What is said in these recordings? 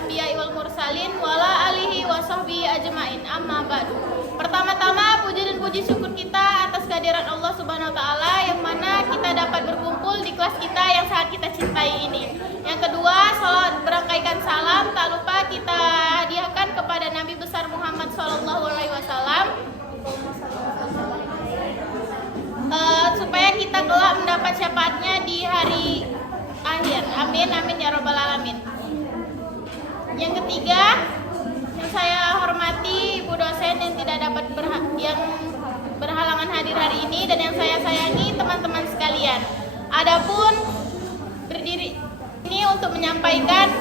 anbiya'i wal mursalin wa ala alihi wa sahbihi ajmain. Amma ba'du. Pertama-tama puji dan puji syukur kita atas kehadiran Allah Subhanahu wa taala yang mana kita dapat berkumpul di kelas kita yang sangat kita cintai ini. Yang kedua, salawat berangkaikan salam tak lupa kita hadiahkan kepada Nabi besar Muhammad sallallahu alaihi wasallam supaya kita kelak mendapat syafaatnya di hari akhir. Amin amin ya rabbal alamin. Yang ketiga, yang saya hormati Ibu dosen yang tidak dapat yang berhalangan hadir hari ini, dan yang saya sayangi teman-teman sekalian. Adapun berdiri ini untuk menyampaikan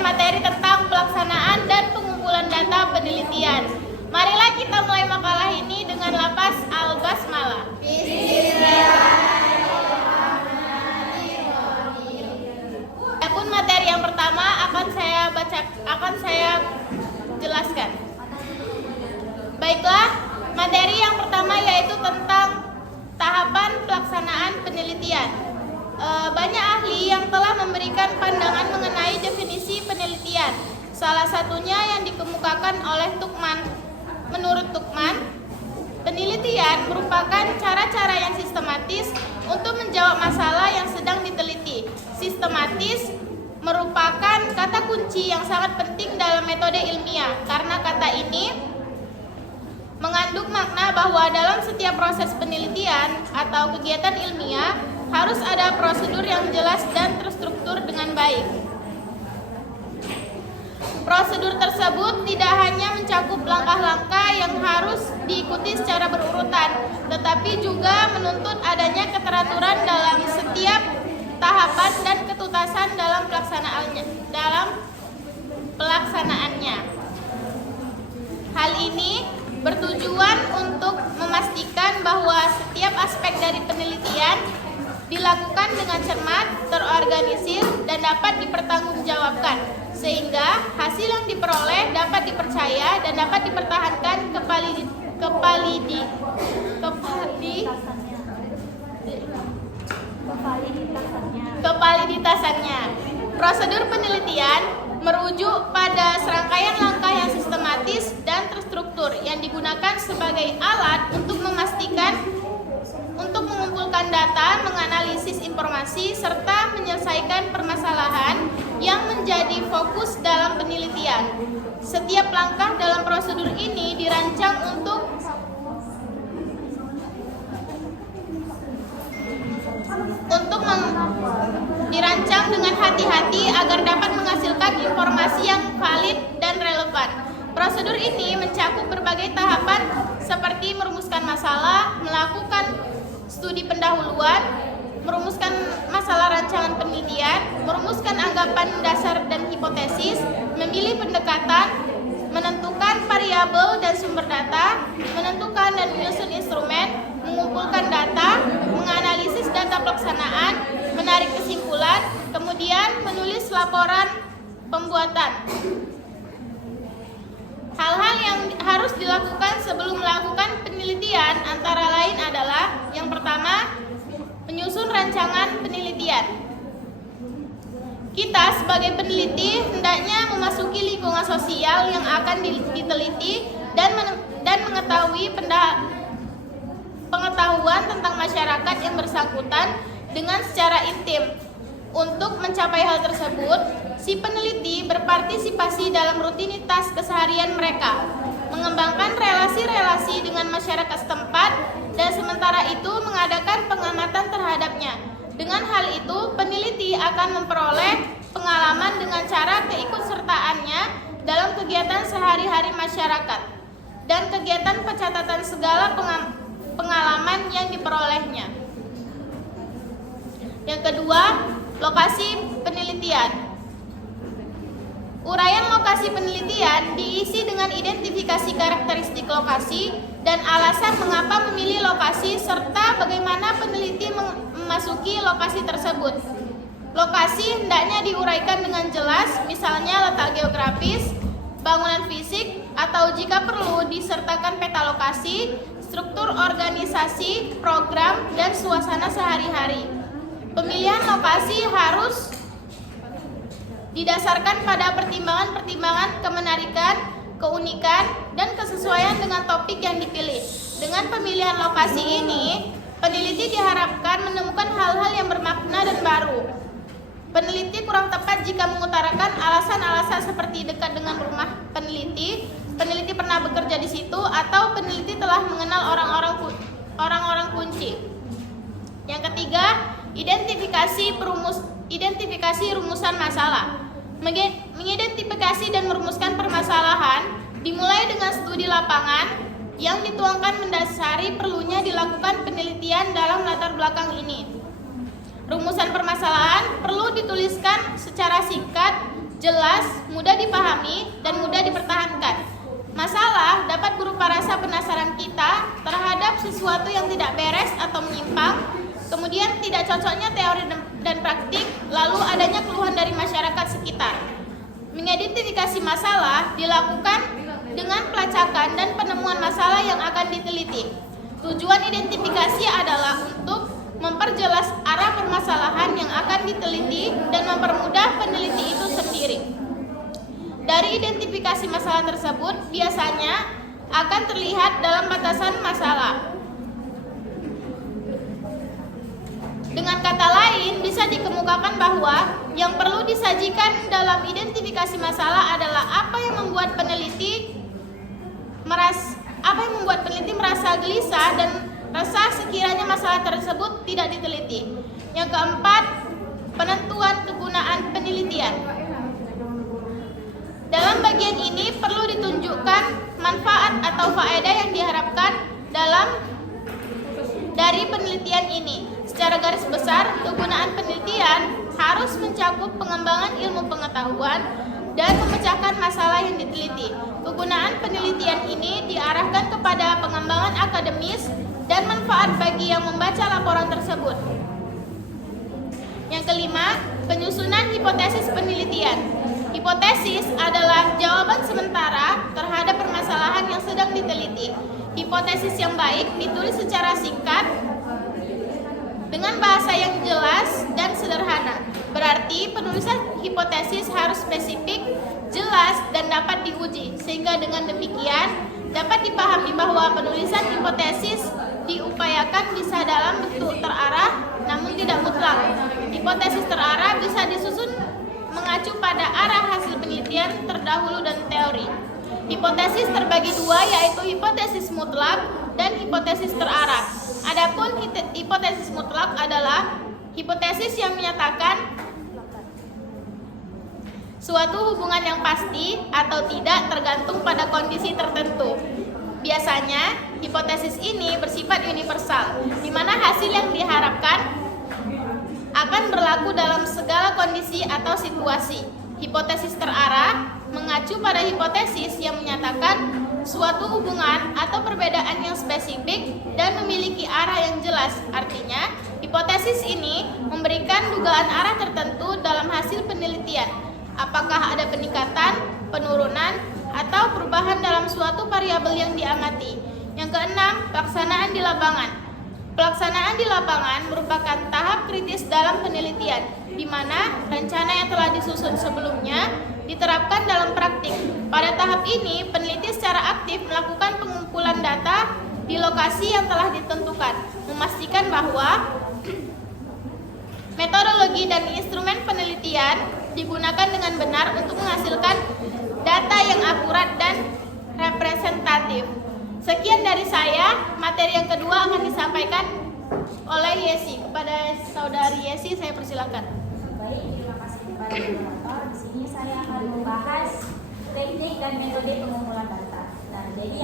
materi tentang pelaksanaan dan pengumpulan data penelitian. Marilah kita mulai makalah ini dengan lafaz al-basmalah. Adapun materi yang pertama akan saya jelaskan. Baiklah, materi yang pertama yaitu tentang tahapan pelaksanaan penelitian. Banyak ahli yang telah memberikan pandangan mengenai definisi penelitian. Salah satunya yang dikemukakan oleh Tuqman. Menurut Tuqman, penelitian merupakan cara-cara yang sistematis untuk menjawab masalah yang sedang diteliti. Sistematis merupakan kata kunci yang sangat penting dalam metode ilmiah, karena kata ini mengandung makna bahwa dalam setiap proses penelitian atau kegiatan ilmiah harus ada prosedur yang jelas dan terstruktur dengan baik. Prosedur tersebut tidak hanya mencakup langkah-langkah yang harus diikuti secara berurutan, tetapi juga menuntut adanya keteraturan dalam setiap tahapan dan ketuntasan dalam pelaksanaannya. Hal ini bertujuan untuk memastikan bahwa setiap aspek dari penelitian dilakukan dengan cermat, terorganisir, dan dapat dipertanggungjawabkan, sehingga hasil yang diperoleh dapat dipercaya dan dapat dipertahankan kevaliditasannya. Prosedur penelitian merujuk pada serangkaian langkah yang sistematis dan terstruktur yang digunakan sebagai alat untuk mengumpulkan data, menganalisis informasi, serta menyelesaikan permasalahan yang menjadi fokus dalam penelitian. Setiap langkah dalam prosedur ini dirancang dirancang dengan hati-hati agar dapat menghasilkan informasi yang valid dan relevan. Prosedur ini mencakup berbagai tahapan seperti merumuskan masalah, melakukan studi pendahuluan, merumuskan masalah rancangan penelitian, merumuskan anggapan dasar dan hipotesis, memilih pendekatan, menentukan variabel dan sumber data, menentukan dan menyusun instrumen, mengumpulkan data, menganalisis data pelaksanaan, menarik kesimpulan, kemudian menulis laporan pembuatan. Hal-hal yang harus dilakukan sebelum melakukan penelitian antara lain adalah: yang pertama, menyusun rancangan penelitian. Kita sebagai peneliti hendaknya memasuki lingkungan sosial yang akan diteliti dan mengetahui pengetahuan tentang masyarakat yang bersangkutan dengan secara intim. Untuk mencapai hal tersebut, si peneliti berpartisipasi dalam rutinitas keseharian mereka, mengembangkan relasi-relasi dengan masyarakat setempat, dan sementara itu mengadakan pengamatan terhadapnya. Dengan hal itu, peneliti akan memperoleh pengalaman dengan cara keikutsertaannya dalam kegiatan sehari-hari masyarakat dan kegiatan pencatatan segala pengalaman yang diperolehnya. Yang kedua, lokasi penelitian. Uraian lokasi penelitian diisi dengan identifikasi karakteristik lokasi dan alasan mengapa memilih lokasi serta bagaimana peneliti memasuki lokasi tersebut. Lokasi hendaknya diuraikan dengan jelas, misalnya letak geografis, bangunan fisik, atau jika perlu disertakan peta lokasi, struktur organisasi, program, dan suasana sehari-hari. Pemilihan lokasi harus didasarkan pada pertimbangan-pertimbangan kemenarikan, keunikan, dan kesesuaian dengan topik yang dipilih. Dengan pemilihan lokasi ini, peneliti diharapkan menemukan hal-hal yang bermakna dan baru. Peneliti kurang tepat jika mengutarakan alasan-alasan seperti dekat dengan rumah peneliti, peneliti pernah bekerja di situ, atau peneliti telah mengenal orang-orang kunci. Yang ketiga, identifikasi rumusan masalah. Mengidentifikasi dan merumuskan permasalahan dimulai dengan studi lapangan yang dituangkan mendasari perlunya dilakukan penelitian dalam latar belakang ini. Rumusan permasalahan perlu dituliskan secara singkat, jelas, mudah dipahami, dan mudah dipertahankan. Masalah dapat berupa rasa penasaran kita terhadap sesuatu yang tidak beres atau menyimpang, kemudian tidak cocoknya teori dan praktik, lalu adanya keluhan dari masyarakat sekitar. Mengidentifikasi masalah dilakukan dengan pelacakan dan penemuan masalah yang akan diteliti. Tujuan identifikasi adalah untuk memperjelas arah permasalahan yang akan diteliti dan mempermudah peneliti itu sendiri. Dari identifikasi masalah tersebut biasanya akan terlihat dalam batasan masalah. Dengan kata lain, bisa dikemukakan bahwa yang perlu disajikan dalam identifikasi masalah adalah apa yang membuat peneliti merasa gelisah dan resah sekiranya masalah tersebut tidak diteliti. Yang keempat, penentuan kegunaan penelitian. Dalam bagian ini perlu ditunjukkan manfaat atau faedah yang diharapkan dari penelitian ini. Secara garis besar, kegunaan penelitian harus mencakup pengembangan ilmu pengetahuan dan memecahkan masalah yang diteliti. Kegunaan penelitian ini diarahkan kepada pengembangan akademis dan manfaat bagi yang membaca laporan tersebut. Yang kelima, penyusunan hipotesis penelitian. Hipotesis adalah jawaban sementara terhadap permasalahan yang sedang diteliti. Hipotesis yang baik ditulis secara singkat dengan bahasa yang jelas dan sederhana. Berarti penulisan hipotesis harus spesifik, jelas, dan dapat diuji. Sehingga dengan demikian dapat dipahami bahwa penulisan hipotesis diupayakan bisa dalam bentuk terarah namun tidak mutlak. Hipotesis terarah bisa disusun mengacu pada arah hasil penelitian terdahulu dan teori. Hipotesis terbagi dua, yaitu hipotesis mutlak dan hipotesis terarah. Adapun hipotesis mutlak adalah hipotesis yang menyatakan suatu hubungan yang pasti atau tidak tergantung pada kondisi tertentu. Biasanya, hipotesis ini bersifat universal, di mana hasil yang diharapkan akan berlaku dalam segala kondisi atau situasi. Hipotesis terarah mengacu pada hipotesis yang menyatakan suatu hubungan atau perbedaan yang spesifik dan memiliki arah yang jelas. Artinya, hipotesis ini memberikan dugaan arah tertentu dalam hasil penelitian. Apakah ada peningkatan, penurunan, atau perubahan dalam suatu variabel yang diamati. Yang keenam, pelaksanaan di lapangan. Pelaksanaan di lapangan merupakan tahap kritis dalam penelitian, di mana rencana yang telah disusun sebelumnya diterapkan dalam praktik. Pada tahap ini, peneliti secara aktif melakukan pengumpulan data di lokasi yang telah ditentukan, memastikan bahwa metodologi dan instrumen penelitian digunakan dengan benar untuk menghasilkan data yang akurat dan representatif. Sekian dari saya. Materi yang kedua akan disampaikan oleh Yesi. Kepada saudari Yesi, saya persilakan. Baik, terima kasih kepada moderator. Di sini saya akan membahas teknik dan metode pengumpulan data. Nah, jadi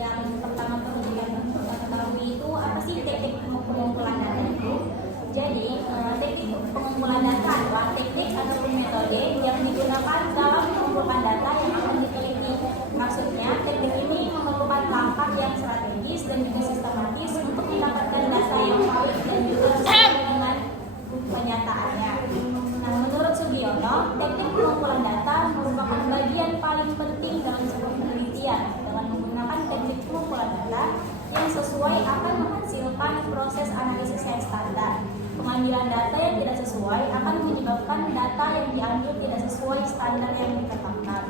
yang pertama perlu diketahui itu apa sih teknik pengumpulan data itu? Jadi, teknik pengumpulan data adalah teknik ataupun metode yang digunakan dalam mengumpulkan data yang akan diteliti. Maksudnya, teknik ini memerlukan langkah yang strategis dan juga sistematis untuk mendapatkan data yang valid dan juga sesuai dengan kenyataannya. Nah, menurut Sugiono, teknik pengumpulan data merupakan bagian paling penting dalam sebuah penelitian. Dengan menggunakan teknik pengumpulan data yang sesuai akan menghasilkan proses analisis yang standar. Pengambilan data yang tidak sesuai akan menyebabkan data yang diambil tidak sesuai standar yang ditetapkan.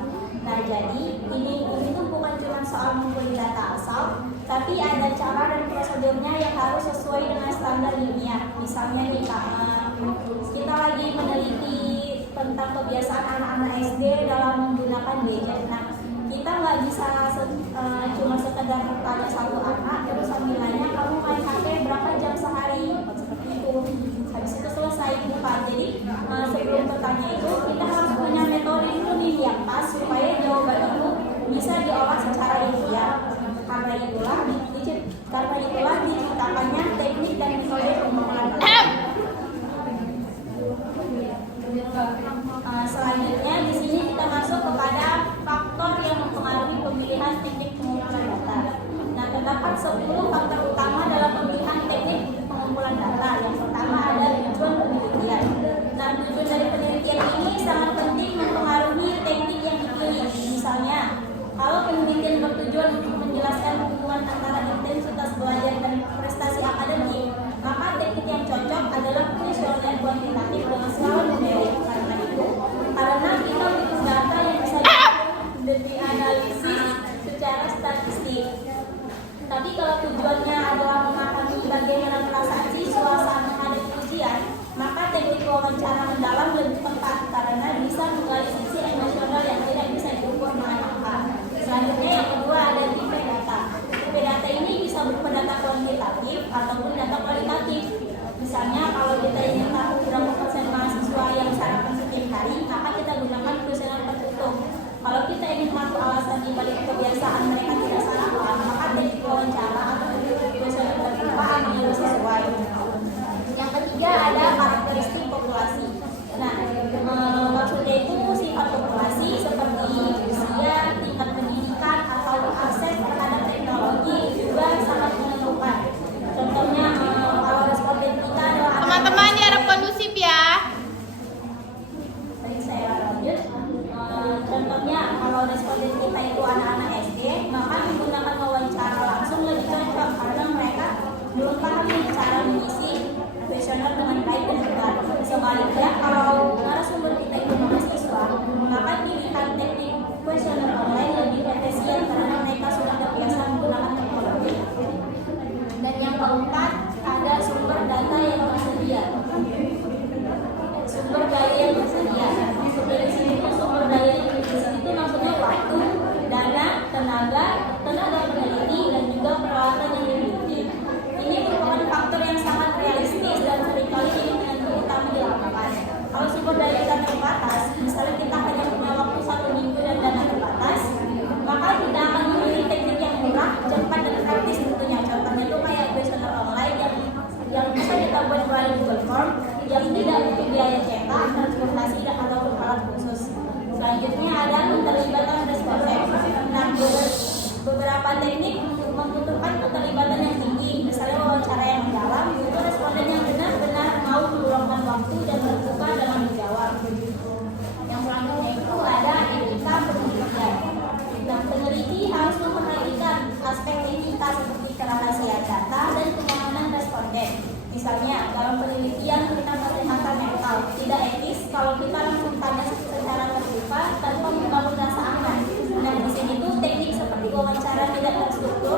Nah, jadi ini tuh bukan cuma soal mengumpulkan data asal, tapi ada cara dan prosedurnya yang harus sesuai dengan standar ilmiah. Misalnya nih, kita lagi meneliti tentang kebiasaan anak-anak SD dalam menggunakan gadget. Nah, kita nggak bisa cuma sekedar tanya satu anak terus sambil nanya kamu main HP berapa jam sehari, seperti itu. Habis itu selesai, bukan. Jadi sebelum bertanya itu kita harus punya metode itu nih yang pas supaya jawaban itu bisa diolah secara ilmiah. Karena itulah diciptakannya teknik dan metode pengumpulan data. Selanjutnya di sini kita masuk kepada faktor yang mempengaruhi pemilihan teknik pengumpulan data. Nah, terdapat 10 faktor utama dalam pemilihan teknik pengumpulan data. Yang pertama ada tujuan penelitian. Nah, tujuan dari penelitian ini sangat penting mempengaruhi teknik yang dipilih. Misalnya, kalau penelitian bertujuan untuk menjelaskan hubungan antara intensitas belajar dan prestasi akademik, maka teknik yang cocok adalah kuesioner kuantitatif dengan skala numerik. Karena kita butuh data yang bisa dianalisis secara statistik. Tapi kalau tujuannya adalah memahami bagaimana perasaan siswa saat menghadapi ujian, maka teknik wawancara mendalam lebih tepat karena bisa menggali sisi emosional yang tidak bisa diukur dengan angka. Selanjutnya yang kedua ada tipe data. Tipe data ini bisa berupa data kuantitatif ataupun data kualitatif. Misalnya kalau kita ingin tahu berapa persen mahasiswa yang sarapan setiap hari, maka kita gunakan kuesioner tertutup. Kalau kita ingin tahu alasan dibalik kebiasaan mereka tidak sarapan, maka teknik wawancara atau kuesioner terbuka akan lebih sesuai. Yang ketiga ada karakteristik populasi. Nah, maksudnya itu sifat populasi seperti usia, tingkat pendidikan, atau akses terhadap teknologi juga sangat menentukan. Contohnya kalau responden kita adalah Teman-teman diharap kondusif ya. Baik, saya lanjut. Contohnya kalau responden kita itu anak-anak SD, maka menggunakan wawancara langsung lebih cocok karena mereka belum paham cara mengisi kuesioner dengan baik dan benar. Sebaliknya kalau narasumber kita itu mahasiswa, maka pilihan teknik kuesioner online lebih efisien karena mereka sudah terbiasa menggunakan teknologi. Dan yang keempat ada sumber data yang tersedia. Sumber daya yang tersedia. Dari sini itu sumber daya yang tersedia itu maksudnya waktu, dana, tenaga peneliti dan juga peralatan yang dimiliki. Ini merupakan faktor yang sangat realistis dan seringkali ini penentu utama di lapangan. Kalau sumber daya kita terbatas, misalnya kita hanya punya waktu 1 minggu dan dana terbatas, maka kita akan memilih teknik yang murah, cepat dan praktis tentunya. Contohnya itu kayak kuesioner online yang bisa kita buat melalui Google Form, yang tidak butuh biaya cetak, transportasi dan atau alat khusus. Selanjutnya ada keterlibatan responden. Nah, beberapa teknik membutuhkan keterlibatan yang tinggi, misalnya wawancara yang mendalam, itu responden yang benar-benar mau meluangkan waktu dan terbuka dalam menjawab. Yang selanjutnya itu ada etika penelitian. Nah, peneliti harus memperhatikan aspek etika seperti kerahasiaan data dan kenyamanan responden. Misalnya, dalam penelitian tentang kesehatan mental, tidak etis kalau kita langsung tanya secara terbuka tanpa membangun rasa aman. Nah, di sini tuh teknik seperti wawancara tidak terstruktur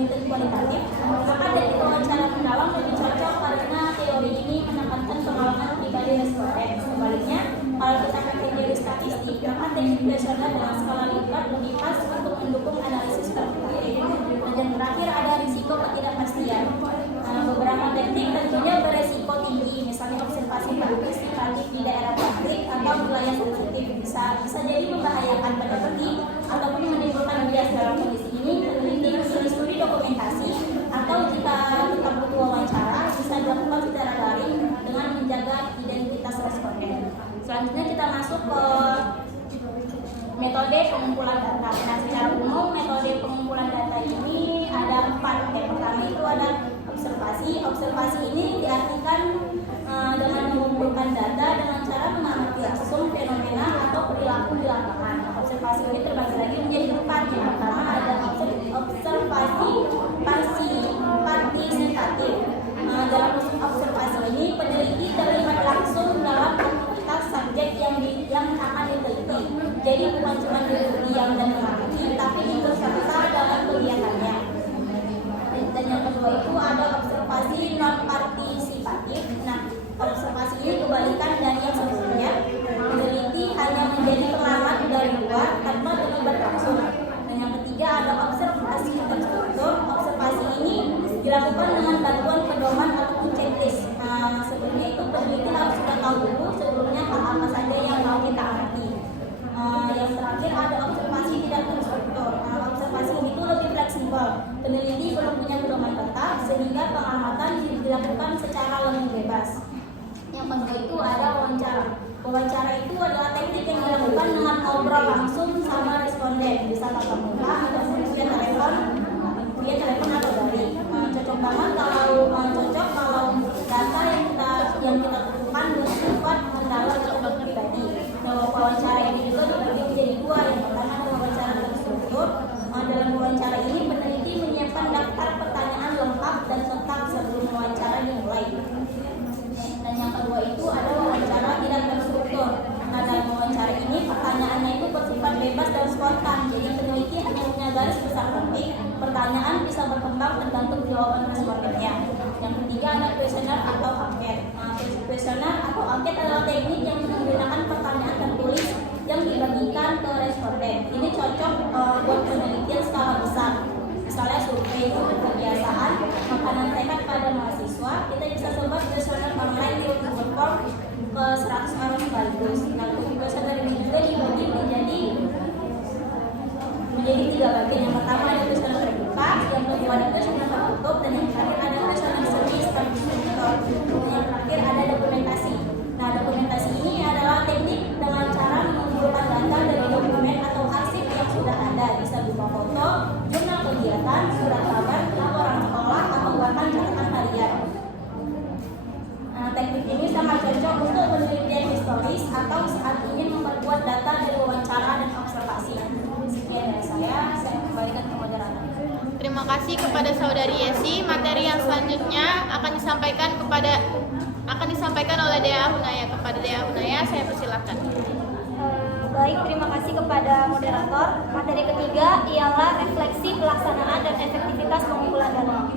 metode kualitatif, maka teknik wawancara mendalam lebih cocok karena teori ini menekankan pengalaman pribadi responden. Sebaliknya, kalau kita pakai teori statistik, maka teknik kuesioner dengan skala Likert lebih pas untuk mendukung analisis tertentu. Dan terakhir ada risiko ketidakpastian. Beberapa teknik tentunya beresiko tinggi, misalnya observasi partisipatif di daerah publik atau wilayah sensitif bisa jadi membahayakan peneliti ataupun menimbulkan bias. Dalam kondisi ini, peneliti menelusuri dokumentasi atau jika tetap butuh wawancara bisa dilakukan secara daring dengan menjaga identitas responden. Selanjutnya kita masuk ke metode pengumpulan data. Nah, secara umum metode pengumpulan data ini ada 4. Yang pertama itu ada observasi. Observasi ini diartikan dengan mengumpulkan data dengan cara mengamati langsung fenomena atau perilaku di lapangan. Observasi ini terbagi lagi menjadi 4. Yang pertama ada observasi partisipatif. Dalam observasi ini peneliti terlibat langsung dalam aktivitas subjek yang akan diteliti. Jadi bukan cuma duduk diam dan mengamati, tapi ikut serta dalam kegiatannya. Dan yang kedua itu ada observasi non partisipatif. Nah, observasi ini kebalikan dari yang sebelumnya. Peneliti hanya menjadi pengamat dari luar tanpa terlibat langsung. Dan yang ketiga ada observasi terstruktur. Observasi ini dilakukan dengan bantuan pedoman ataupun checklist. Sebelumnya itu peneliti harus sudah tahu dulu sebelumnya hal apa saja yang mau kita amati. Yang terakhir ada observasi tidak terstruktur. Observasi itu lebih fleksibel. Peneliti belum punya pedoman tetap sehingga pengamatan dilakukan secara lebih bebas. Yang kedua itu ada wawancara. Wawancara itu adalah teknik yang dilakukan dengan ngobrol langsung sama responden, bisa tatap muka ataupun via telepon atau daring. Cocok banget kalau data yang kita tentukan bersifat mendalam atau pribadi. Nah, wawancara ini juga dibagi menjadi 2. Yang pertama adalah wawancara terstruktur. Dalam wawancara ini peneliti menyiapkan daftar pertanyaan lengkap dan tetap sebelum wawancara dimulai. Dan yang kedua itu ada wawancara tidak terstruktur. Nah, dalam wawancara ini pertanyaannya itu bersifat bebas dan spontan. Jadi peneliti hanya punya garis besar topik. Pertanyaan bisa berkembang tergantung jawaban respondennya. Yang ketiga ada kuesioner atau angket. Kuesioner atau angket adalah teknik yang menggunakan pertanyaan tertulis yang dibagikan ke responden. Ini cocok buat penelitian skala besar. Misalnya survei kebiasaan makanan sehat pada mahasiswa, kita bisa sebar kuesioner online di Google Form ke 100 orang sekaligus. Nah, kuesioner ini juga dibagi menjadi 3 bagian. Yang pertama ada kuesioner terbuka, yang kedua ada kuesioner tertutup, dan yang terakhir ada kuesioner semi-tertutup. Yang terakhir ada dokumentasi. Nah, dokumentasi ini adalah teknik dengan cara mengumpulkan data dari dokumen atau arsip yang sudah ada, bisa berupa foto, jurnal kegiatan, surat kabar, laporan sekolah, atau bahkan catatan harian. Teknik ini sangat cocok untuk penelitian historis atau saat ingin memperkuat data dari wawancara dan observasi. Sekian dari saya kembalikan ke moderator. Terima kasih kepada Saudari Yesi. Materi yang selanjutnya akan disampaikan oleh Dea Hunaya. Kepada Dea Hunaya, saya persilakan. Baik, terima kasih kepada moderator. Materi ketiga ialah refleksi pelaksanaan dan efektivitas pengumpulan data.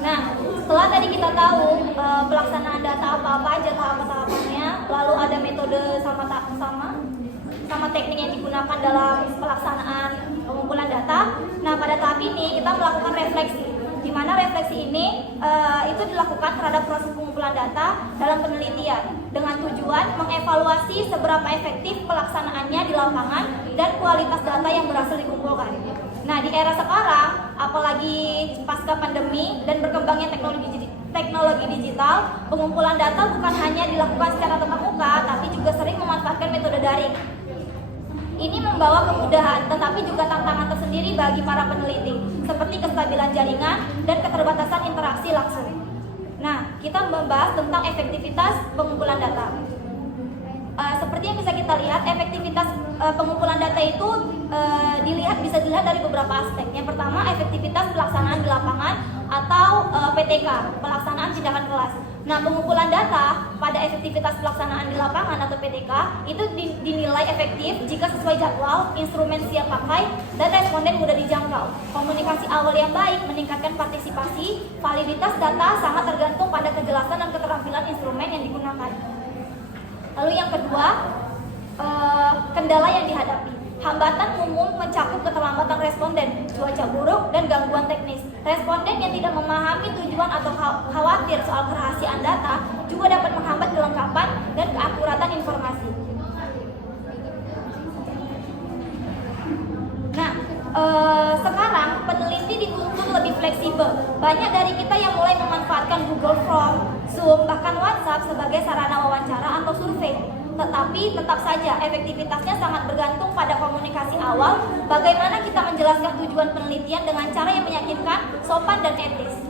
Nah, setelah tadi kita tahu pelaksanaan data apa aja tahapan-tahapannya, lalu ada metode sama teknik yang digunakan dalam pelaksanaan pengumpulan data. Nah, pada tahap ini kita melakukan refleksi, di mana refleksi ini itu dilakukan terhadap proses pengumpulan data dalam penelitian dengan tujuan mengevaluasi seberapa efektif pelaksanaannya di lapangan dan kualitas data yang berhasil dikumpulkan. Nah, di era sekarang, apalagi pasca pandemi dan berkembangnya teknologi digital, pengumpulan data bukan hanya dilakukan secara tatap muka, tapi juga sering memanfaatkan metode daring. Ini membawa kemudahan, tetapi juga tantangan tersendiri bagi para peneliti, seperti kestabilan jaringan dan keterbatasan interaksi langsung. Nah, kita membahas tentang efektivitas pengumpulan data. Seperti yang bisa kita lihat, efektivitas pengumpulan data itu bisa dilihat dari beberapa aspek. Yang pertama, efektivitas pelaksanaan di lapangan atau PTK, pelaksanaan tindakan kelas. Nah, pengumpulan data pada efektivitas pelaksanaan di lapangan atau PDK itu dinilai efektif jika sesuai jadwal, instrumen siap pakai, dan responden mudah dijangkau. Komunikasi awal yang baik meningkatkan partisipasi, validitas data sangat tergantung pada kejelasan dan keterampilan instrumen yang digunakan. Lalu yang kedua, kendala yang dihadapi. Hambatan umum mencakup keterlambatan responden, cuaca buruk, dan gangguan teknis. Responden yang tidak memahami tujuan atau khawatir soal kerahasiaan data juga dapat menghambat kelengkapan dan keakuratan informasi. Nah, sekarang peneliti dituntut lebih fleksibel. Banyak dari kita yang mulai memanfaatkan Google Form, Zoom, bahkan WhatsApp sebagai sarana wawancara atau survei. Tetapi tetap saja efektivitasnya sangat bergantung pada komunikasi awal, bagaimana kita menjelaskan tujuan penelitian dengan cara yang meyakinkan, sopan, dan etis.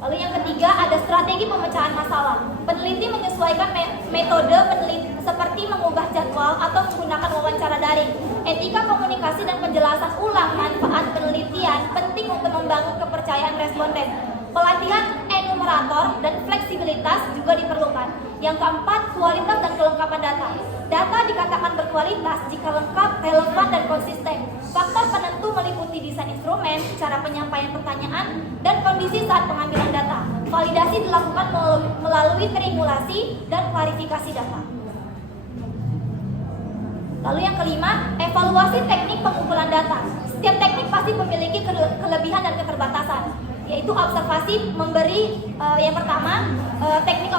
Lalu yang ketiga ada strategi pemecahan masalah. Peneliti menyesuaikan metode peneliti seperti mengubah jadwal atau menggunakan wawancara daring. Etika komunikasi dan penjelasan ulang manfaat penelitian penting untuk membangun kepercayaan responden. Pelatihan enumerator dan fleksibilitas juga diperlukan. Yang keempat, kualitas dan kelengkapan data. Data dikatakan berkualitas jika lengkap, relevan, dan konsisten. Faktor penentu meliputi desain instrumen, cara penyampaian pertanyaan, dan kondisi saat pengambilan data. Validasi dilakukan melalui triangulasi dan klarifikasi data. Lalu yang kelima, evaluasi teknik pengumpulan data. Setiap teknik pasti memiliki kelebihan dan keterbatasan, yaitu observasi memberi yang pertama teknik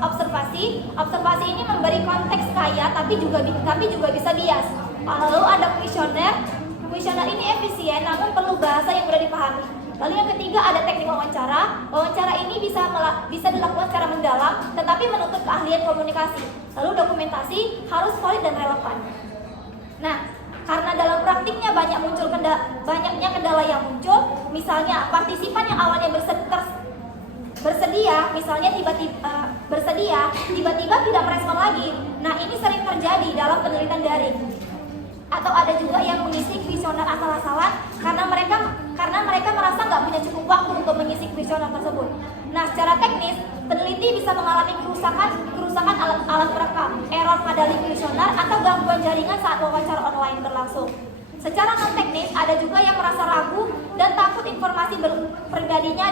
observasi. Observasi ini memberi konteks kaya tapi juga bisa bias. Lalu ada kuesioner. Kuesioner ini efisien namun perlu bahasa yang mudah dipahami. Lalu yang ketiga ada teknik wawancara. Wawancara ini bisa dilakukan secara mendalam tetapi menuntut keahlian komunikasi. Lalu dokumentasi harus valid dan relevan. Nah, karena dalam praktiknya banyaknya kendala yang muncul, misalnya partisipan yang awalnya bersedia, misalnya tiba-tiba tidak merespon lagi. Nah, ini sering terjadi dalam penelitian daring. Atau ada juga yang mengisi kuesioner asal-asalan karena mereka merasa nggak punya cukup waktu untuk mengisi kuesioner tersebut. Nah, secara teknis, peneliti bisa mengalami kerusakan alat perekam, error pada kuesioner, atau gangguan jaringan saat wawancara online berlangsung. Secara non teknis, ada juga yang merasa ragu dan takut informasi pribadinya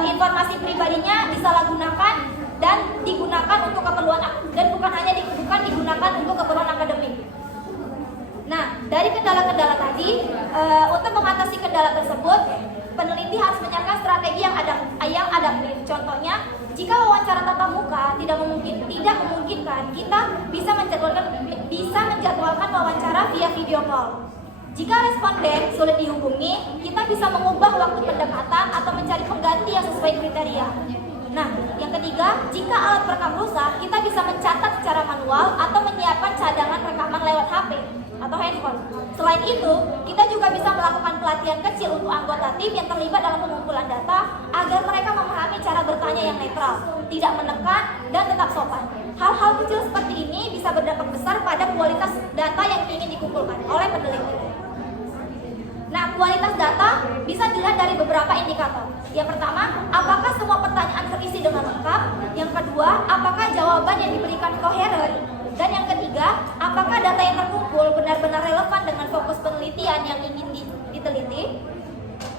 informasi pribadinya disalahgunakan dan digunakan untuk keperluan digunakan untuk keperluan akademik. Nah, dari kendala-kendala tadi, untuk mengatasi kendala tersebut, peneliti harus menyiapkan strategi yang adaptif. Contohnya, jika wawancara tatap muka tidak memungkinkan, kita bisa menjadwalkan wawancara via video call. Jika responden sulit dihubungi, kita bisa mengubah waktu pendekatan atau mencari pengganti yang sesuai kriteria. Nah, yang ketiga, jika alat perekam rusak, kita bisa mencatat secara manual atau menyiapkan cadangan rekaman lewat HP atau handphone. Selain itu, kita juga bisa melakukan pelatihan kecil untuk anggota tim yang terlibat dalam pengumpulan data agar mereka memahami cara bertanya yang netral, tidak menekan, dan tetap sopan. Hal-hal kecil seperti ini bisa berdampak besar pada kualitas data yang ingin dikumpulkan oleh peneliti. Nah, kualitas data bisa dilihat dari beberapa indikator. Yang pertama, apakah semua pertanyaan terisi dengan lengkap? Yang kedua, apakah jawaban yang diberikan koheren? Dan yang ketiga, apakah data yang terkumpul benar-benar relevan dengan fokus penelitian yang ingin diteliti?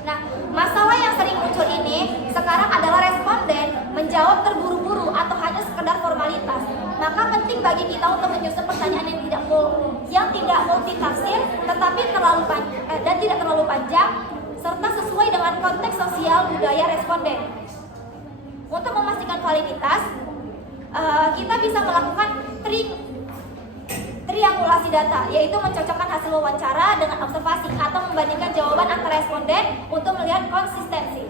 Nah, masalah yang sering muncul ini sekarang adalah responden menjawab terburu-buru atau hanya sekedar formalitas. Maka penting bagi kita untuk menyusun pertanyaan yang tidak multitafsir, tetapi tidak terlalu panjang, serta sesuai dengan konteks sosial budaya responden. Untuk memastikan validitas, kita bisa melakukan triangulasi data, yaitu mencocokkan hasil wawancara dengan observasi atau membandingkan jawaban antar responden untuk melihat konsistensi.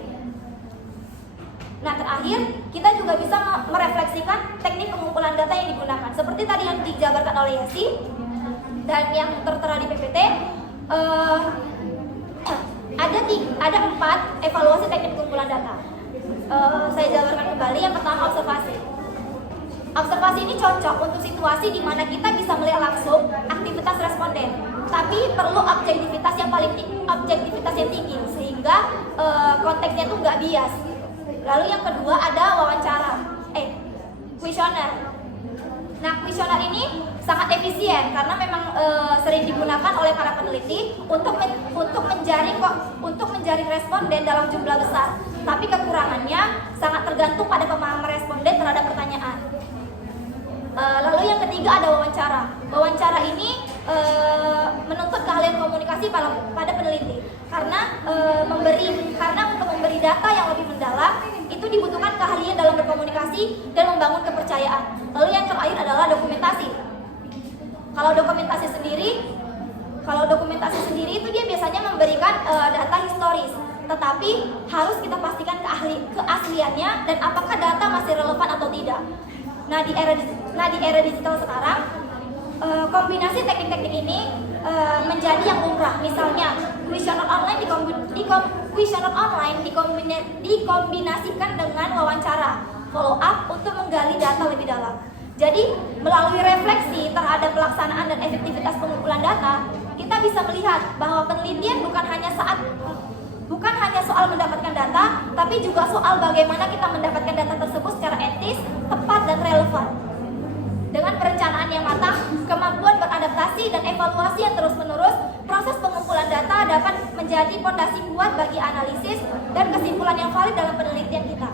Nah, terakhir, kita juga bisa merefleksikan teknik pengumpulan data yang digunakan. Seperti tadi yang dijabarkan oleh Yesi dan yang tertera di PPT, ada 4 evaluasi teknik pengumpulan data. Saya jabarkan kembali. Yang pertama, observasi. Observasi ini cocok untuk situasi di mana kita bisa melihat langsung aktivitas responden, tapi perlu objektivitas yang tinggi sehingga konteksnya tuh nggak bias. Lalu yang kedua ada kuesioner. Nah, kuesioner ini sangat efisien karena memang sering digunakan oleh para peneliti untuk menjaring responden dalam jumlah besar. Tapi kekurangannya sangat tergantung pada pemahaman responden terhadap pertanyaan. Lalu yang ketiga ada wawancara. Wawancara ini menuntut keahlian komunikasi pada peneliti karena untuk memberi data yang lebih mendalam itu dibutuhkan keahlian dalam berkomunikasi dan membangun kepercayaan. Lalu yang terakhir adalah dokumentasi. Kalau dokumentasi sendiri itu dia biasanya memberikan data historis, tetapi harus kita pastikan keasliannya dan apakah data masih relevan atau tidak. Nah, di era digital sekarang, kombinasi teknik-teknik ini menjadi yang lumrah. Misalnya, kuesioner online dikombinasikan dengan wawancara follow up untuk menggali data lebih dalam. Jadi, melalui refleksi terhadap pelaksanaan dan efektivitas pengumpulan data, kita bisa melihat bahwa penelitian bukan hanya soal mendapatkan data, tapi juga soal bagaimana kita mendapatkan data tersebut secara etis, tepat, dan relevan. Dengan perencanaan yang matang, kemampuan beradaptasi, dan evaluasi yang terus-menerus, proses pengumpulan data dapat menjadi fondasi kuat bagi analisis dan kesimpulan yang valid dalam penelitian kita.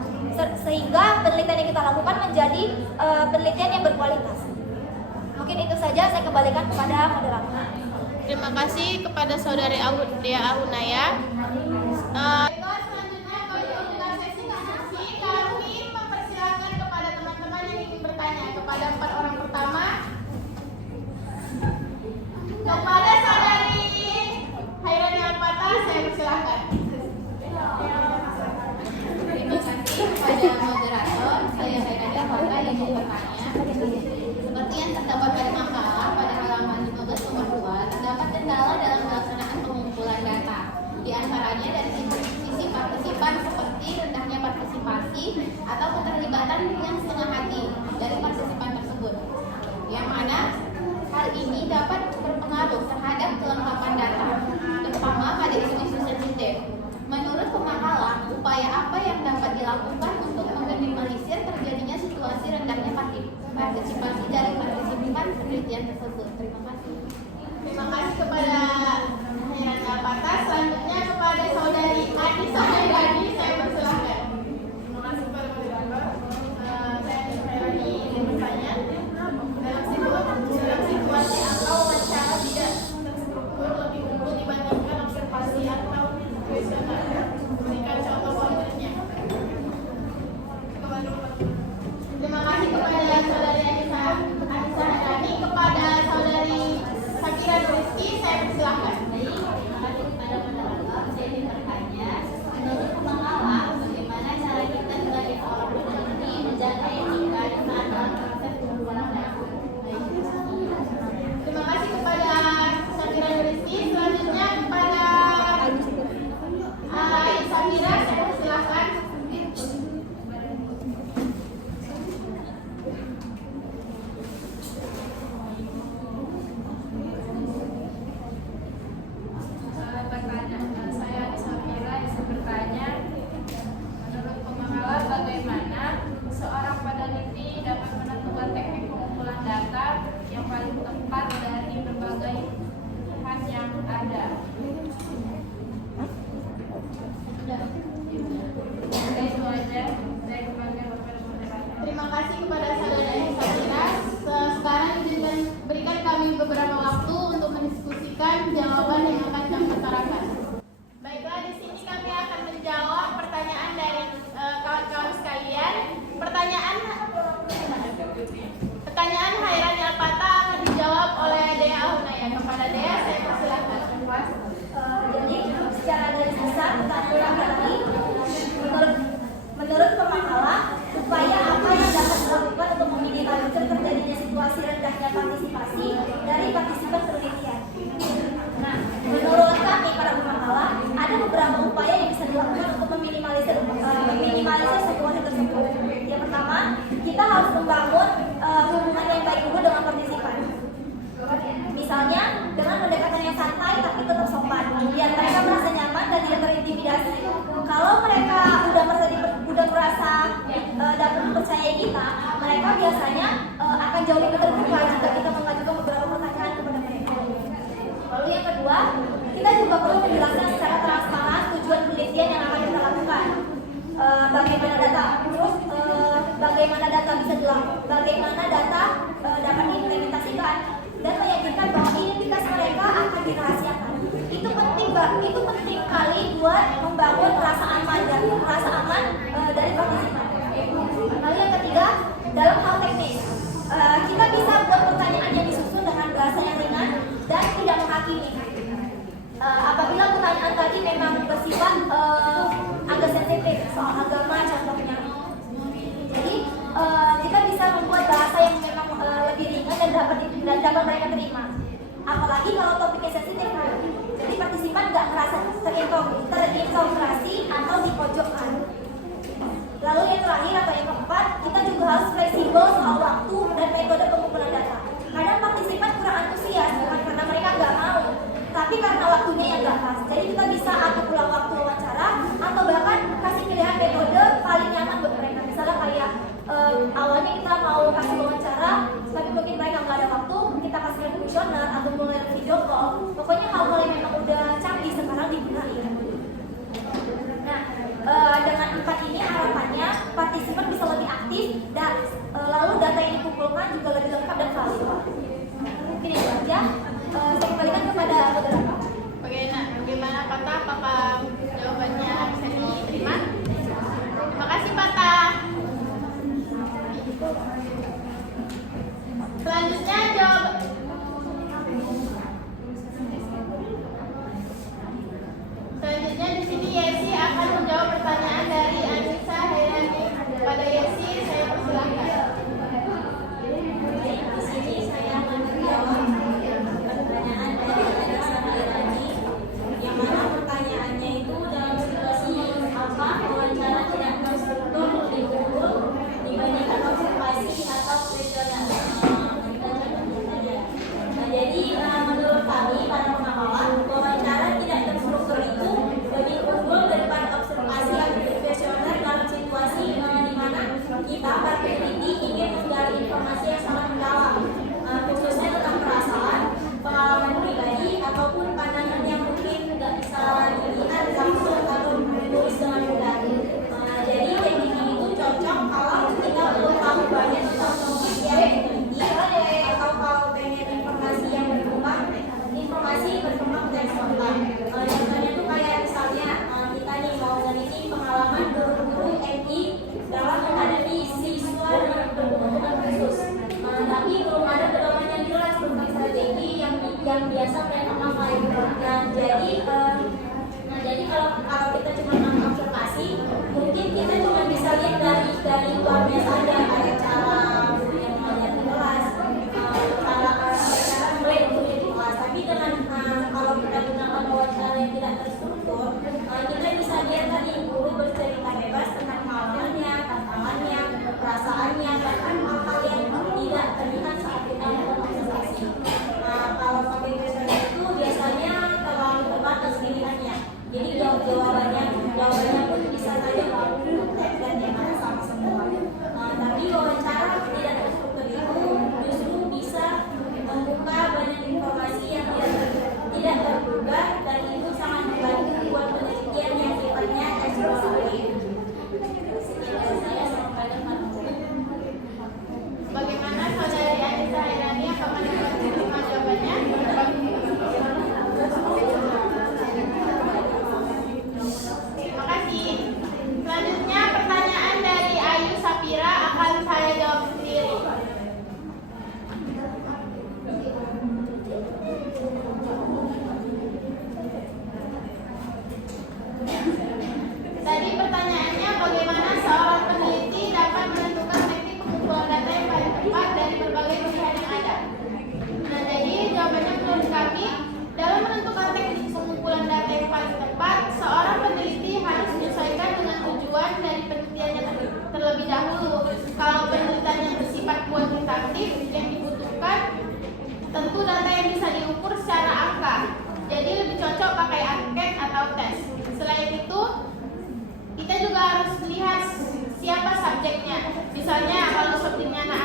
Sehingga penelitian yang kita lakukan menjadi penelitian yang berkualitas. Mungkin itu saja, saya kembalikan kepada moderator. Terima kasih kepada Saudari Dea Ahunaya. Selanjutnya untuk sesi diskusi, kami mempersilakan kepada teman-teman yang ingin bertanya kepada 4 orang pertama. Kepada Saudari Hairani Alpata, saya persilakan. Terima kasih kepada moderator, saya Hairani Alpata yang mau bertanya. Seperti yang terdapat pada makalah pada halaman 15 nomor 2, terdapat kendala dalam pelaksanaan pengumpulan data. Di antaranya dari sisi partisipan seperti rendahnya partisipasi atau keterlibatan yang setengah hati dari partisipan tersebut. Yang mana hal ini dapat berpengaruh terhadap kelengkapan data, terutama pada isu-isu sensitif. Menurut pemakalah, upaya apa yang dapat dilakukan untuk meminimalisir terjadinya situasi rendahnya partisipasi dari partisipan penelitian tersebut? Terima kasih. Terima kasih kepada Hairani Alpata. Selanjutnya kepada Saudari Anissa Hairani, saya persilakan. Terima kasih kepada moderator. Saya Hairani ingin bertanya, dalam situasi atau wawancara tidak terstruktur lebih unggul dibandingkan observasi atau kuesioner. Berikan contoh konkretnya. Terima kasih kepada Saudari Anissa Hairani. Kepada Saudari Sakira Rizky, saya persilakan. Terima kasih kepada moderator. Saya ingin bertanya, menurut pemakalah, bagaimana cara kita sebagai seorang peneliti menjaga etika di saat dalam proses pengumpulan data? Terima kasih kepada Sakira Rizky. Selanjutnya kepada Sakira, saya persilakan. Saya Safira yang bertanya, menurut pemakalah bagaimana seorang peneliti dapat menentukan teknik pengumpulan data yang paling tepat dari berbagai pilihan yang ada? Itu aja. Saya kembalikan kepada moderator. Terima kasih kepada Saudari Sakira. Sekarang izinkan berikan kami beberapa waktu untuk mendiskusikan jawaban yang akan kami utarakan. Baiklah, di sini kami akan menjawab pertanyaan dari kawan-kawan sekalian. Pertanyaan Hairani Alpata akan dijawab oleh Dea Ahunaya. Kepada Dea, saya persilakan. Jadi secara garis besar pertanyaan lagi, menurut pemakalah, upaya apa yang dapat dilakukan untuk meminimalisir terjadinya situasi rendahnya partisipasi dari partisipan penelitian? Nah, menurut kami para pemakalah, ada beberapa upaya yang bisa dilakukan untuk meminimalisir situasi tersebut. Yang pertama, kita harus membangun mereka biasanya akan jauh lebih terbuka jika kita mengajukan beberapa pertanyaan kepada mereka. Lalu yang kedua, kita juga perlu menjelaskan secara transparan tujuan penelitian yang akan kita lakukan. Bagaimana data, terus bagaimana data bisa dilakukan, bagaimana data dapat diimplementasikan, dan meyakinkan bahwa identitas mereka akan dirahasiakan. Itu penting, Mbak. Itu penting kali buat membangun perasaan aman dari partisipan. Lalu yang ketiga, dalam hal teknis, kita bisa buat pertanyaan yang disusun dengan bahasa yang ringan dan tidak menghakimi. Apabila pertanyaan tadi memang bersifat agak sensitif soal agama contohnya, jadi kita bisa membuat bahasa yang memang lebih ringan dan dapat mereka terima. Apalagi kalau topiknya sensitif, jadi partisipan nggak merasa terintegrasi atau dipojokkan. Lalu yang terakhir atau yang keempat, kita juga harus fleksibel soal waktu dan metode pengumpulan data. Kadang partisipan kurang antusias bukan karena mereka nggak mau, tapi karena waktunya yang nggak pas. Jadi kita bisa atur ulang waktu wawancara atau bahkan kasih pilihan metode paling nyaman buat mereka. Misalnya kayak awalnya kita mau kasih wawancara, tapi mungkin mereka nggak ada waktu, kita kasih kuesioner atau mulai video call. Pokoknya hal-hal yang memang udah canggih sekarang digunakan. Nah, dengan 4 ini harapannya partisipan bisa lebih aktif dan lalu data yang dikumpulkan juga lebih lengkap dan valid. Mungkin itu aja. Saya kembalikan kepada beberapa. Bagaimana Pata? Apakah jawabannya bisa diterima? Terima kasih Pata. Selanjutnya di sini Yesi akan menjawab pertanyaan dari Anissa Hairani. Kepada Yesi, saya persilahkan. Di sini saya akan menjawab pertanyaan dari Anissa Hairani, yang mana pertanyaannya itu dalam situasi apa wawancara tidak terstruktur lebih unggul dibandingkan observasi atau kuesioner. Nah, jadi menurut kami para pengamat, wawancara tidak terstruktur itu lebih unggul daripada observasi atau kuesioner dalam situasi di mana kita para peneliti ingin menggali informasi yang sangat mendalam, khususnya tentang perasaan, pengalaman pribadi, ataupun pandangan yang mungkin nggak bisa dilihat langsung atau ditulis dengan mudah. Jadi teknik ini itu cocok kalau kita belum tahu banyak tentang topik yang diteliti, atau kalau pengen informasi yang berkembang, informasi berkembang teks spontan. Contohnya tuh kayak misalnya kita nih mau meneliti pengalaman guru-guru MI dalam menghadapi siswa dengan kebutuhan khusus, tapi belum ada pedoman yang jelas tentang strategi yang biasa mereka pakai. Jadi kalau kita cuma observasi, mungkin kita cuma bisa lihat dari luarnya saja, kayak cara yang melihat di kelas, cara mulai untuk di kelas. Tapi dengan kalau kita gunakan wawancara yang tidak terstruktur, kita bisa lihat tadi guru bercerita bebas tentang pengalamannya, tantangannya, perasaannya, bahkan hal-hal yang tidak terlihat saat kita melakukan observasi. Kalau pakai kuesioner itu biasanya terlalu terbatas pilihannya. Jadi jawabannya pun bisa saja dan yang mana sama semua. Tapi wawancara tidak terstruktur itu justru bisa membuka banyak informasi yang tidak terduga, dan itu sangat membantu buat penelitian yang sifatnya eksploratif. Sekian saya sampaikan. Bagaimana saudari Anissa Hairani akan menerima jawabannya? Terima kasih. Selanjutnya pertanyaan dari Ayu Sapira akan saya jawab sendiri. Tadi pertanyaannya bagaimana seorang peneliti dapat menentukan teknik pengumpulan data yang paling tepat dari berbagai pilihan yang ada. Nah, jadi jawabannya menurut kami, dalam menentukan teknik pengumpulan data yang paling tepat, seorang peneliti harus menyesuaikan dengan tujuan dari penelitiannya terlebih dahulu. Kalau penelitian yang bersifat kuantitatif, yang dibutuhkan tentu data yang bisa diukur secara angka. Jadi lebih cocok pakai angket atau tes. Selain itu, kita juga harus lihat siapa subjeknya. Misalnya kalau subjeknya anak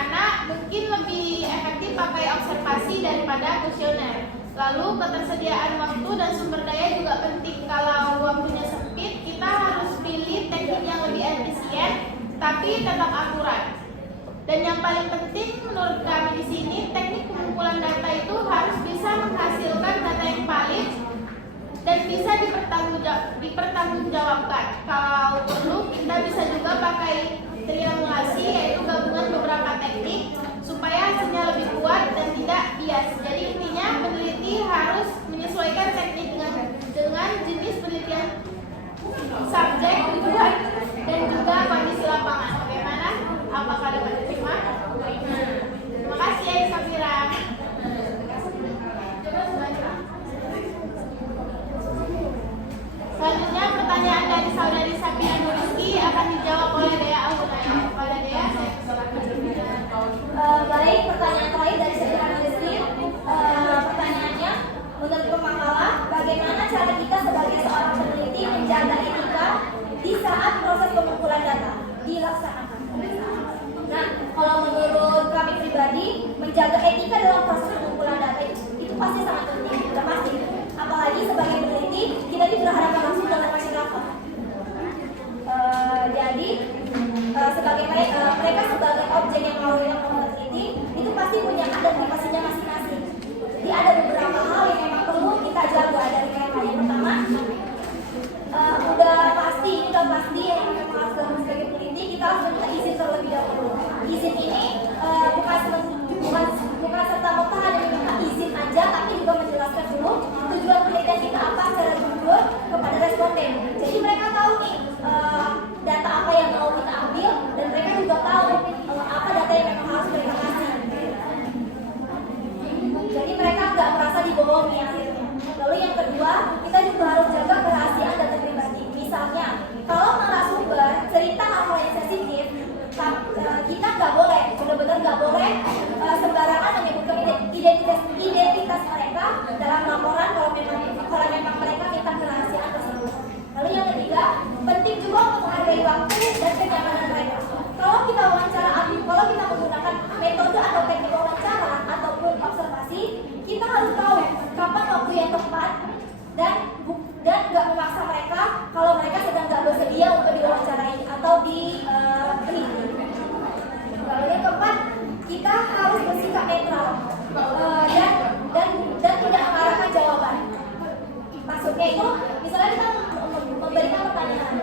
Lalu ketersediaan waktu dan sumber daya juga penting. Kalau waktunya sempit, kita harus pilih teknik yang lebih efisien tapi tetap akurat. Dan yang paling penting menurut kami di sini, teknik pengumpulan data itu harus bisa menghasilkan data yang valid dan bisa dipertanggungjawabkan. Kalau perlu, kita bisa juga pakai triangulasi, yaitu gabungan beberapa teknik supaya hasilnya lebih kuat dan tidak bias. Jadi intinya peneliti harus menyesuaikan teknik dengan jenis penelitian, subjek, tujuan, dan juga kondisi lapangan. Bagaimana? Apakah dapat diterima? Terima kasih ya Safira. Selanjutnya pertanyaan dari saudari Safira Nuriski akan dijawab oleh Dea Ahunaya. Kepada Dea, saya persilakan. Baik, pertanyaan terakhir dari Safira Nuriski. Pertanyaannya, menurut Pemakala, bagaimana cara kita sebagai seorang peneliti menjaga etika di saat proses pengumpulan data dilaksanakan? Nah, kalau menurut kami pribadi, menjaga etika dalam proses pengumpulan data itu pasti sangat penting, sudah pasti. Apalagi sebagai peneliti, kita berhadapan langsung dengan masyarakat. Jadi, sebagai mereka sebagai objek yang mau meneliti, itu pasti punya adat privasinya masing-masing. Jadi ada beberapa hal yang memang perlu kita jaga dari mereka. Yang pertama, udah pasti yang memang harus dalam sebagai peneliti, kita harus minta izin terlebih dahulu. Izin ini bukan serta-merta hanya meminta izin aja, tapi juga menjelaskan dulu tujuan penelitian kita apa secara jujur kepada responden. Jadi mereka tahu nih data apa yang mau kita ambil, dan mereka juga tahu apa data yang memang harus mereka kasih. Jadi mereka nggak merasa dibohongi akhirnya. Lalu yang kedua, kita juga harus jaga kerahasiaan data pribadi. Misalnya, kalau narasumber cerita hal-hal yang sensitif, kita nggak boleh, benar-benar nggak boleh sembarangan menyebutkan identitas mereka dalam laporan kalau memang mereka minta kerahasiaan tersebut. Lalu yang ketiga, penting juga untuk menghargai waktu dan kenyamanan mereka. Kalau kita menggunakan metode atau teknik wawancara ataupun observasi, kita harus tahu kapan waktu yang tepat dan nggak memaksa mereka kalau mereka sedang nggak bersedia untuk diwawancarai atau diteliti. Lalu yang keempat, kita harus bersikap netral dan tidak mengarahkan jawaban. Maksudnya itu, misalnya kita memberikan pertanyaan.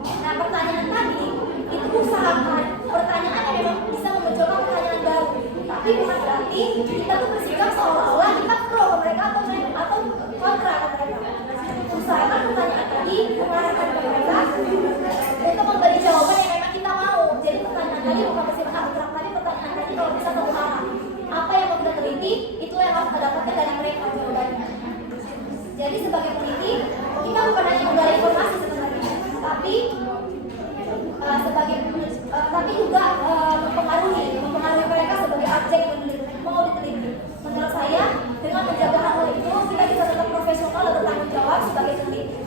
Nah, pertanyaan tadi itu usahakan pertanyaan yang memang bisa memunculkan pertanyaan baru. Tapi bukan berarti kita tuh bersikap seolah-olah kita pro ke mereka atau kontra ke mereka. Usahakan pertanyaan tadi mengarahkan ke mereka untuk memberi jawaban yang memang kita mau. Jadi pertanyaan tadi bukan bersifat abstrak, tapi pertanyaan tadi kalau bisa satu arah. Apa yang mau kita teliti, itu yang harus kita dapatkan dari mereka jawabannya. Jadi sebagai peneliti, kita bukan hanya menggali informasi sebenarnya, tapi juga mempengaruhi mereka sebagai objek yang mau diteliti. Menurut saya, dengan menjaga hal itu, kita bisa tetap profesional dan bertanggung jawab sebagai peneliti.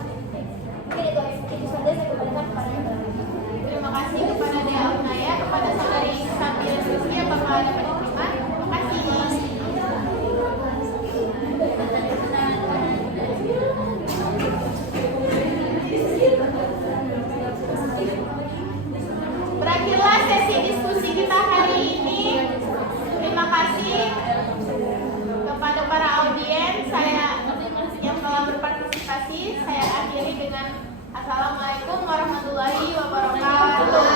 Mungkin itu saja saya kembalikan kepada Anda. Terima kasih kepada Dea Ahunaya, kepada saudari Safira Nuriski. Apakah ada pertanyaan? Terima kasih. Berakhirlah sesi diskusi kita hari ini. Terima kasih kepada para audiens yang telah berpartisipasi. Saya akhiri dengan Assalamualaikum warahmatullahi wabarakatuh.